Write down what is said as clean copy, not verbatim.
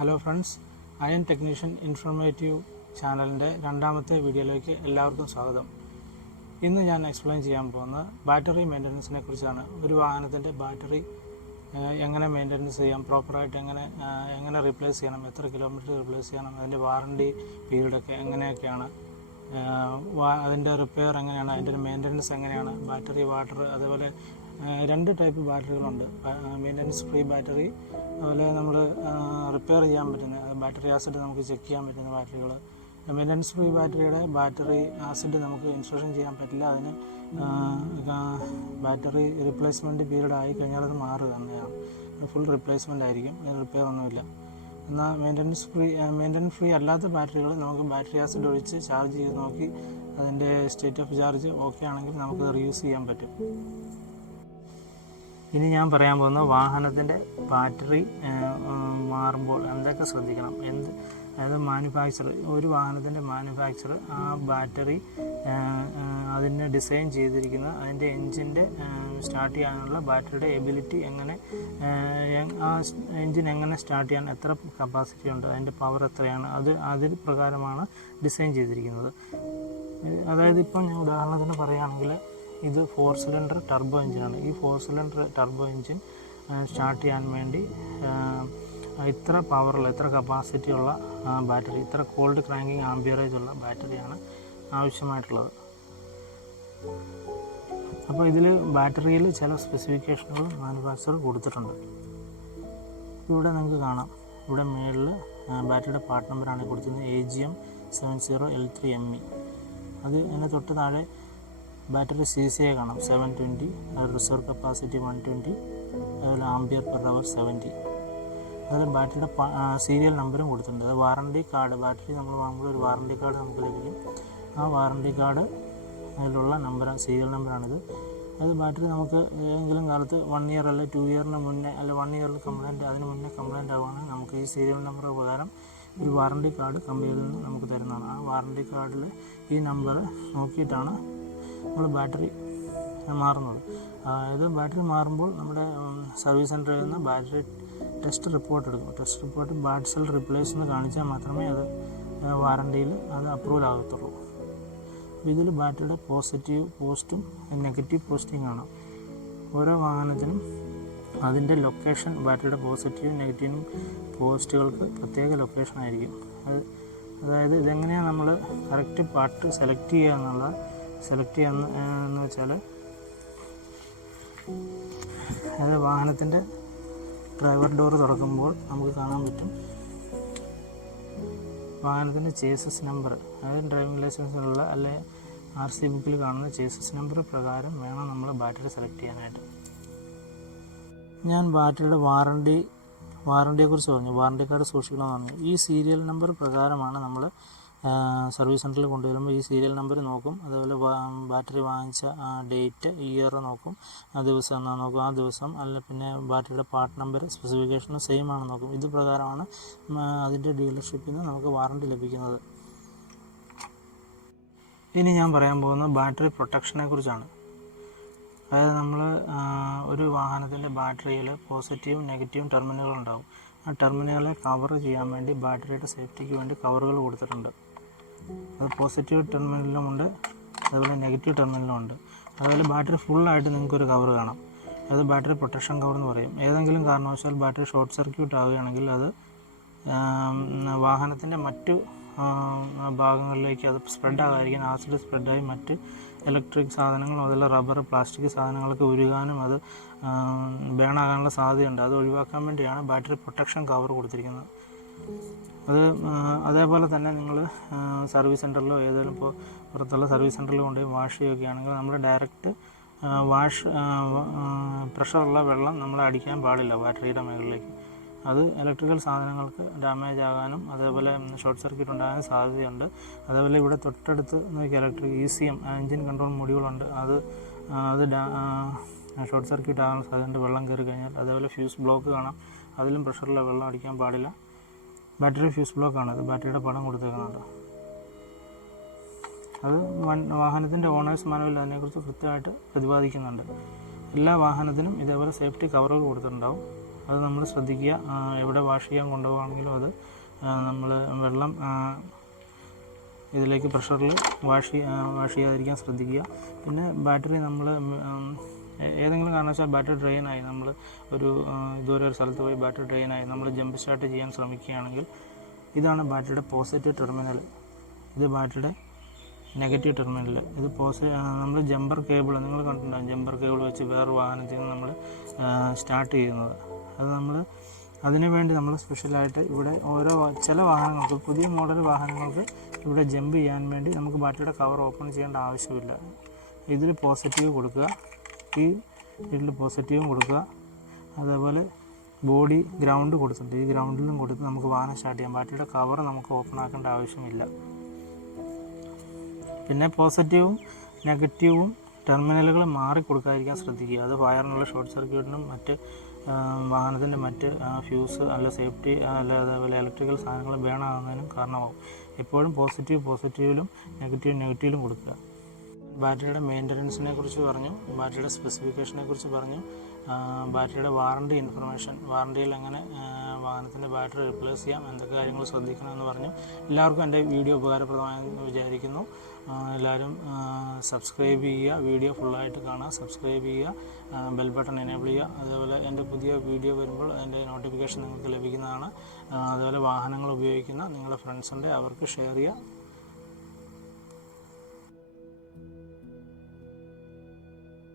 Hello friends, iron technician informative ചാനലിൻ്റെ രണ്ടാമത്തെ വീഡിയോയിലേക്ക് എല്ലാവർക്കും സ്വാഗതം. ഇന്ന് ഞാൻ എക്സ്പ്ലെയിൻ ചെയ്യാൻ പോകുന്നത് ബാറ്ററി മെയിൻ്റനൻസിനെ കുറിച്ചാണ്. ഒരു വാഹനത്തിൻ്റെ ബാറ്ററി എങ്ങനെ മെയിൻ്റനൻസ് ചെയ്യാം, പ്രോപ്പറായിട്ട് എങ്ങനെ റീപ്ലേസ് ചെയ്യണം, എത്ര കിലോമീറ്റർ റീപ്ലേസ് ചെയ്യണം, അതിൻ്റെ വാറണ്ടി പീരീഡൊക്കെ എങ്ങനെയൊക്കെയാണ്, അതിൻ്റെ റിപ്പയർ എങ്ങനെയാണ്, അതിൻ്റെ ഒരു മെയിൻ്റനൻസ് എങ്ങനെയാണ്, ബാറ്ററി വാട്ടർ, അതേപോലെ രണ്ട് ടൈപ്പ് ബാറ്ററികളുണ്ട്. മെയിൻ്റനൻസ് ഫ്രീ ബാറ്ററി, അതുപോലെ നമ്മൾ റിപ്പയർ ചെയ്യാൻ പറ്റുന്ന ബാറ്ററി ആസിഡ് നമുക്ക് ചെക്ക് ചെയ്യാൻ പറ്റുന്ന ബാറ്ററികൾ. മെയിൻ്റനൻസ് ഫ്രീ ബാറ്ററിയുടെ ബാറ്ററി ആസിഡ് നമുക്ക് ഇൻസ്പെക്ഷൻ ചെയ്യാൻ പറ്റില്ല. അതിന് ബാറ്ററി റീപ്ലേസ്മെൻറ്റ് പീരീഡ് ആയി കഴിഞ്ഞാൽ അത് മാറുക തന്നെയാണ്. ഫുൾ റീപ്ലേസ്മെൻ്റ് ആയിരിക്കും, അതിന് റിപ്പയർ ഒന്നുമില്ല. എന്നാൽ മെയിൻ്റനൻസ് ഫ്രീ അല്ലാത്ത ബാറ്ററികൾ നമുക്ക് ബാറ്ററി ആസിഡ് ഒഴിച്ച് ചാർജ് ചെയ്ത് നോക്കി അതിൻ്റെ സ്റ്റേറ്റ് ഓഫ് ചാർജ് ഓക്കെ ആണെങ്കിൽ നമുക്ക് റീയൂസ് ചെയ്യാൻ പറ്റും. ഇനി ഞാൻ പറയാൻ പോകുന്ന വാഹനത്തിൻ്റെ ബാറ്ററി മാറുമ്പോൾ എന്തൊക്കെ ശ്രദ്ധിക്കണം, അതായത് ഒരു വാഹനത്തിൻ്റെ മാനുഫാക്ചർ ആ ബാറ്ററി അതിനെ ഡിസൈൻ ചെയ്തിരിക്കുന്ന അതിൻ്റെ എൻജിൻ്റെ സ്റ്റാർട്ട് ചെയ്യാനുള്ള ബാറ്ററിയുടെ എബിലിറ്റി എങ്ങനെ, ആ എൻജിൻ എങ്ങനെ സ്റ്റാർട്ട് ചെയ്യാൻ, എത്ര കപ്പാസിറ്റി ഉണ്ട്, അതിൻ്റെ പവർ എത്രയാണ്, അതിൽ പ്രകാരമാണ് ഡിസൈൻ ചെയ്തിരിക്കുന്നത്. അതായത് ഇപ്പം ഞാൻ ഉദാഹരണത്തിന് പറയുകയാണെങ്കിൽ, ഇത് 4 സിലിണ്ടർ ടർബോ എഞ്ചിനാണ്. ഈ 4 സിലിണ്ടർ ടർബോ എഞ്ചിൻ സ്റ്റാർട്ട് ചെയ്യാൻ വേണ്ടി ഇത്ര പവറുള്ള, ഇത്ര കപ്പാസിറ്റി ഉള്ള ബാറ്ററി, ഇത്ര കോൾഡ് ക്രാങ്കിങ് ആംപിയറേജ് ഉള്ള ബാറ്ററിയാണ് ആവശ്യമായിട്ടുള്ളത്. അപ്പോൾ ഇതിൽ ബാറ്ററിയിൽ ചില സ്പെസിഫിക്കേഷനുകൾ മാനുഫാക്ചർ കൊടുത്തിട്ടുണ്ട്. ഇവിടെ നിങ്ങൾക്ക് കാണാം, ഇവിടെ മുകളിൽ ബാറ്ററിയുടെ പാർട്ട് നമ്പറാണ് കൊടുത്തിരുന്നത് AGM 70L3ME. അത് അതിന് തൊട്ട് താഴെ ബാറ്ററി CCA കാണാം 720, റിസർവ് കപ്പാസിറ്റി 120, അതുപോലെ ആംപിയർ പെർ അവർ 70. അതുപോലെ ബാറ്ററിയുടെ സീരിയൽ നമ്പറും കൊടുത്തിട്ടുണ്ട്. അത് വാറണ്ടി കാർഡ്, ബാറ്ററി നമ്മൾ വാങ്ങുമ്പോൾ ഒരു വാറണ്ടി കാർഡ് നമുക്ക് ലഭിക്കും. ആ വാറണ്ടി കാർഡ് അതിലുള്ള നമ്പറാണ്, സീരിയൽ നമ്പറാണിത്. അത് ബാറ്ററി നമുക്ക് ഏതെങ്കിലും കാലത്ത് 1 ഇയർ അല്ല 2 ഇയറിന് മുന്നേ, അല്ല 1 ഇയറിൽ കംപ്ലൈൻറ്റ്, അതിന് മുന്നേ കംപ്ലൈൻറ്റ് ആവുകയാണെങ്കിൽ നമുക്ക് ഈ സീരിയൽ നമ്പർ പ്രകാരം ഒരു വാറണ്ടി കാർഡ് കമ്പനിയിൽ നിന്ന് നമുക്ക് തരുന്നതാണ്. ആ വാറണ്ടി കാർഡിൽ ഈ നമ്പർ നോക്കിയിട്ടാണ് നമ്മൾ ബാറ്ററി മാറുന്നത്. അതായത് ബാറ്ററി മാറുമ്പോൾ നമ്മുടെ സർവീസ് സെൻറ്ററിൽ നിന്ന് ബാറ്ററി ടെസ്റ്റ് റിപ്പോർട്ട് എടുക്കും. Test report bat cell replace എന്ന് കാണിച്ചാൽ മാത്രമേ അത് വാറണ്ടിയിൽ അത് അപ്രൂവൽ ആകത്തുള്ളൂ. ഇതിൽ ബാറ്ററിയുടെ പോസിറ്റീവ് പോസ്റ്റും നെഗറ്റീവ് പോസ്റ്റിംഗ് ആണ്. ഓരോ വാഹനത്തിനും അതിൻ്റെ ലൊക്കേഷൻ, ബാറ്ററിയുടെ പോസിറ്റീവ് നെഗറ്റീവ് പോസ്റ്റുകൾക്ക് പ്രത്യേക ലൊക്കേഷൻ ആയിരിക്കും. അതായത് ഇതെങ്ങനെയാണ് നമ്മൾ കറക്റ്റ് പാർട്ട് സെലക്ട് ചെയ്യാന്ന് വെച്ചാൽ, അതായത് വാഹനത്തിൻ്റെ ഡ്രൈവർ ഡോർ തുറക്കുമ്പോൾ നമുക്ക് കാണാൻ പറ്റും വാഹനത്തിൻ്റെ ചേസസ് നമ്പർ, അതായത് ഡ്രൈവിംഗ് ലൈസൻസിലുള്ള അല്ലെ RC ബുക്കിൽ കാണുന്ന ചേസസ് നമ്പർ പ്രകാരം വേണം നമ്മൾ ബാറ്ററി സെലക്ട് ചെയ്യാനായിട്ട്. ഞാൻ ബാറ്ററിയുടെ വാറണ്ടിയെക്കുറിച്ച് പറഞ്ഞു, വാറണ്ടി കാർഡ് സൂക്ഷിക്കണമെന്ന് പറഞ്ഞു. ഈ സീരിയൽ നമ്പർ പ്രകാരമാണ് നമ്മൾ സർവീസ് സെൻറ്ററിൽ കൊണ്ടുവരുമ്പോൾ ഈ സീരിയൽ നമ്പർ നോക്കും. അതുപോലെ ബാറ്ററി വാങ്ങിച്ച ഡേറ്റ്, ഇയർ നോക്കും, ആ ദിവസം എന്നാ നോക്കും, ആ ദിവസം അല്ല പിന്നെ ബാറ്ററിയുടെ പാർട്ട് നമ്പർ സ്പെസിഫിക്കേഷനും സെയിം ആണ് നോക്കും. ഇത് പ്രകാരമാണ് അതിൻ്റെ ഡീലർഷിപ്പിൽ നിന്ന് നമുക്ക് വാറണ്ടി ലഭിക്കുന്നത്. ഇനി ഞാൻ പറയാൻ പോകുന്നത് ബാറ്ററി പ്രൊട്ടക്ഷനെ കുറിച്ചാണ്. അതായത് നമ്മൾ ഒരു വാഹനത്തിൻ്റെ ബാറ്ററിയിൽ പോസിറ്റീവും നെഗറ്റീവും ടെർമിനലുകളുണ്ടാകും. ആ ടെർമിനലുകളെ കവർ ചെയ്യാൻ വേണ്ടി ബാറ്ററിയുടെ സേഫ്റ്റിക്ക് വേണ്ടി കവറുകൾ കൊടുത്തിട്ടുണ്ട്. അത് പോസിറ്റീവ് ടെർമിനലിലുമുണ്ട്, അതുപോലെ നെഗറ്റീവ് ടെർമിനലുമുണ്ട്. അതുപോലെ ബാറ്ററി ഫുള്ളായിട്ട് നിങ്ങൾക്കൊരു കവർ കാണാം, അത് ബാറ്ററി പ്രൊട്ടക്ഷൻ കവർ എന്ന് പറയും. ഏതെങ്കിലും കാരണവശാൽ ബാറ്ററി ഷോർട്ട് സർക്യൂട്ട് ആവുകയാണെങ്കിൽ അത് വാഹനത്തിൻ്റെ മറ്റു ഭാഗങ്ങളിലേക്ക് അത് സ്പ്രെഡ് ആകാതിരിക്കാൻ, ആസിഡ് സ്പ്രെഡായി മറ്റ് ഇലക്ട്രിക് സാധനങ്ങളും അതുപോലെ റബ്ബർ, പ്ലാസ്റ്റിക് സാധനങ്ങളൊക്കെ ഉരുകാനും അത് ബേണാകാനുള്ള സാധ്യതയുണ്ട്. അത് ഒഴിവാക്കാൻ വേണ്ടിയാണ് ബാറ്ററി പ്രൊട്ടക്ഷൻ കവർ കൊടുത്തിരിക്കുന്നത്. അതേപോലെ തന്നെ നിങ്ങൾ സർവീസ് സെൻറ്ററിലോ ഏതെങ്കിലും ഇപ്പോൾ പുറത്തുള്ള സർവീസ് സെൻറ്ററിൽ കൊണ്ടുപോയി വാഷ് ചെയ്യുകയാണെങ്കിൽ നമ്മൾ ഡയറക്റ്റ് പ്രഷറുള്ള വെള്ളം നമ്മൾ അടിക്കാൻ പാടില്ല ബാറ്ററിയുടെ മുകളിലേക്ക്. അത് ഇലക്ട്രിക്കൽ സാധനങ്ങൾക്ക് ഡാമേജ് ആകാനും അതേപോലെ ഷോർട്ട് സർക്യൂട്ട് ഉണ്ടാകാനും സാധ്യതയുണ്ട്. അതേപോലെ ഇവിടെ തൊട്ടടുത്ത് നോക്കി ഇലക്ട്രിക് ECM എൻജിൻ കൺട്രോൾ മൊഡ്യൂളുണ്ട്, അത് ഷോർട്ട് സർക്യൂട്ട് ആകാൻ സാധ്യതയുണ്ട് വെള്ളം കയറി കഴിഞ്ഞാൽ. അതേപോലെ ഫ്യൂസ് ബ്ലോക്ക് കാണാം, അതിലും പ്രഷറിലെ വെള്ളം അടിക്കാൻ പാടില്ല. ബാറ്ററി ഫ്യൂസ് ബ്ലോക്കാണ്, അത് ബാറ്ററിയുടെ പടം കൊടുത്തേക്കുന്നുണ്ട്. അത് വാഹനത്തിൻ്റെ ഓണേഴ്സ് മാനുവൽ അതിനെക്കുറിച്ച് കൃത്യമായിട്ട് പ്രതിപാദിക്കുന്നുണ്ട്. എല്ലാ വാഹനത്തിനും ഇതേപോലെ സേഫ്റ്റി കവറുകൾ കൊടുത്തിട്ടുണ്ടാവും. അത് നമ്മൾ ശ്രദ്ധിക്കുക. എവിടെ വാഷ് ചെയ്യാൻ കൊണ്ടുപോകുകയാണെങ്കിലും അത് നമ്മൾ വെള്ളം ഇതിലേക്ക് പ്രഷറിൽ വാഷ് ചെയ്യാതിരിക്കാൻ ശ്രദ്ധിക്കുക. പിന്നെ ബാറ്ററി നമ്മൾ ഏതെങ്കിലും കാരണവശാൽ ബാറ്ററി ഡ്രെയിനായി നമ്മൾ ഇതുവരെ ഒരു സ്ഥലത്ത് പോയി ബാറ്ററി ഡ്രെയിനായി നമ്മൾ ജമ്പ് സ്റ്റാർട്ട് ചെയ്യാൻ ശ്രമിക്കുകയാണെങ്കിൽ ഇതാണ് ബാറ്ററിയുടെ പോസിറ്റീവ് ടെർമിനൽ, ഇത് ബാറ്ററിയുടെ നെഗറ്റീവ് ടെർമിനൽ. ഇത് നമ്മൾ ജമ്പർ കേബിൾ നിങ്ങൾ കണ്ടിട്ടുണ്ടാകും, ജമ്പർ കേബിൾ വെച്ച് വേറൊരു വാഹനത്തിൽ നിന്ന് നമ്മൾ സ്റ്റാർട്ട് ചെയ്യുന്നത്. അത് അതിനുവേണ്ടി നമ്മൾ സ്പെഷ്യലായിട്ട് ഇവിടെ ചില വാഹനങ്ങൾക്ക്, പുതിയ മോഡൽ വാഹനങ്ങൾക്ക് ഇവിടെ ജമ്പ് ചെയ്യാൻ വേണ്ടി നമുക്ക് ബാറ്ററിയുടെ കവർ ഓപ്പൺ ചെയ്യേണ്ട ആവശ്യമില്ല. ഇതിൽ പോസിറ്റീവ് കൊടുക്കുക, ഇതിൽ പോസിറ്റീവും കൊടുക്കുക, അതേപോലെ ബോഡി ഗ്രൗണ്ട് കൊടുത്തിട്ടുണ്ട്, ഈ ഗ്രൗണ്ടിലും കൊടുത്ത് നമുക്ക് വാഹനം സ്റ്റാർട്ട് ചെയ്യാം. ബാറ്ററിയുടെ കവർ നമുക്ക് ഓപ്പൺ ആക്കേണ്ട ആവശ്യമില്ല. പിന്നെ പോസിറ്റീവും നെഗറ്റീവും ടെർമിനലുകൾ മാറി കൊടുക്കാതിരിക്കാൻ ശ്രദ്ധിക്കുക. അത് ഫയറിനുള്ള ഷോർട്ട് സർക്യൂട്ടിനും മറ്റ് വാഹനത്തിൻ്റെ മറ്റ് ഫ്യൂസ് സേഫ്റ്റി അതേപോലെ ഇലക്ട്രിക്കൽ സാധനങ്ങൾ ബേൺ ആകുന്നതിനും കാരണമാകും. എപ്പോഴും പോസിറ്റീവിലും നെഗറ്റീവിലും കൊടുക്കുക. ബാറ്ററിയുടെ മെയിൻ്റനൻസിനെ കുറിച്ച് പറഞ്ഞു, ബാറ്ററിയുടെ സ്പെസിഫിക്കേഷനെ കുറിച്ച് പറഞ്ഞു, ബാറ്ററിയുടെ വാറണ്ടി ഇൻഫർമേഷൻ, വാറണ്ടിയിൽ എങ്ങനെ വാഹനത്തിൻ്റെ ബാറ്ററി റീപ്ലേസ് ചെയ്യാം, എന്തൊക്കെ കാര്യങ്ങൾ ശ്രദ്ധിക്കണമെന്ന് പറഞ്ഞു. എല്ലാവർക്കും എൻ്റെ വീഡിയോ ഉപകാരപ്രദമായെന്ന് വിചാരിക്കുന്നു. എല്ലാവരും സബ്സ്ക്രൈബ് ചെയ്യുക, വീഡിയോ ഫുള്ളായിട്ട് കാണുക, സബ്സ്ക്രൈബ് ചെയ്യുക, ബെൽ ബട്ടൺ എനേബിൾ ചെയ്യുക. അതേപോലെ എൻ്റെ പുതിയ വീഡിയോ വരുമ്പോൾ അതിൻ്റെ നോട്ടിഫിക്കേഷൻ നിങ്ങൾക്ക് ലഭിക്കുന്നതാണ്. അതുപോലെ വാഹനങ്ങൾ ഉപയോഗിക്കുന്ന നിങ്ങളുടെ ഫ്രണ്ട്സുണ്ട്, അവർക്ക് ഷെയർ ചെയ്യുക.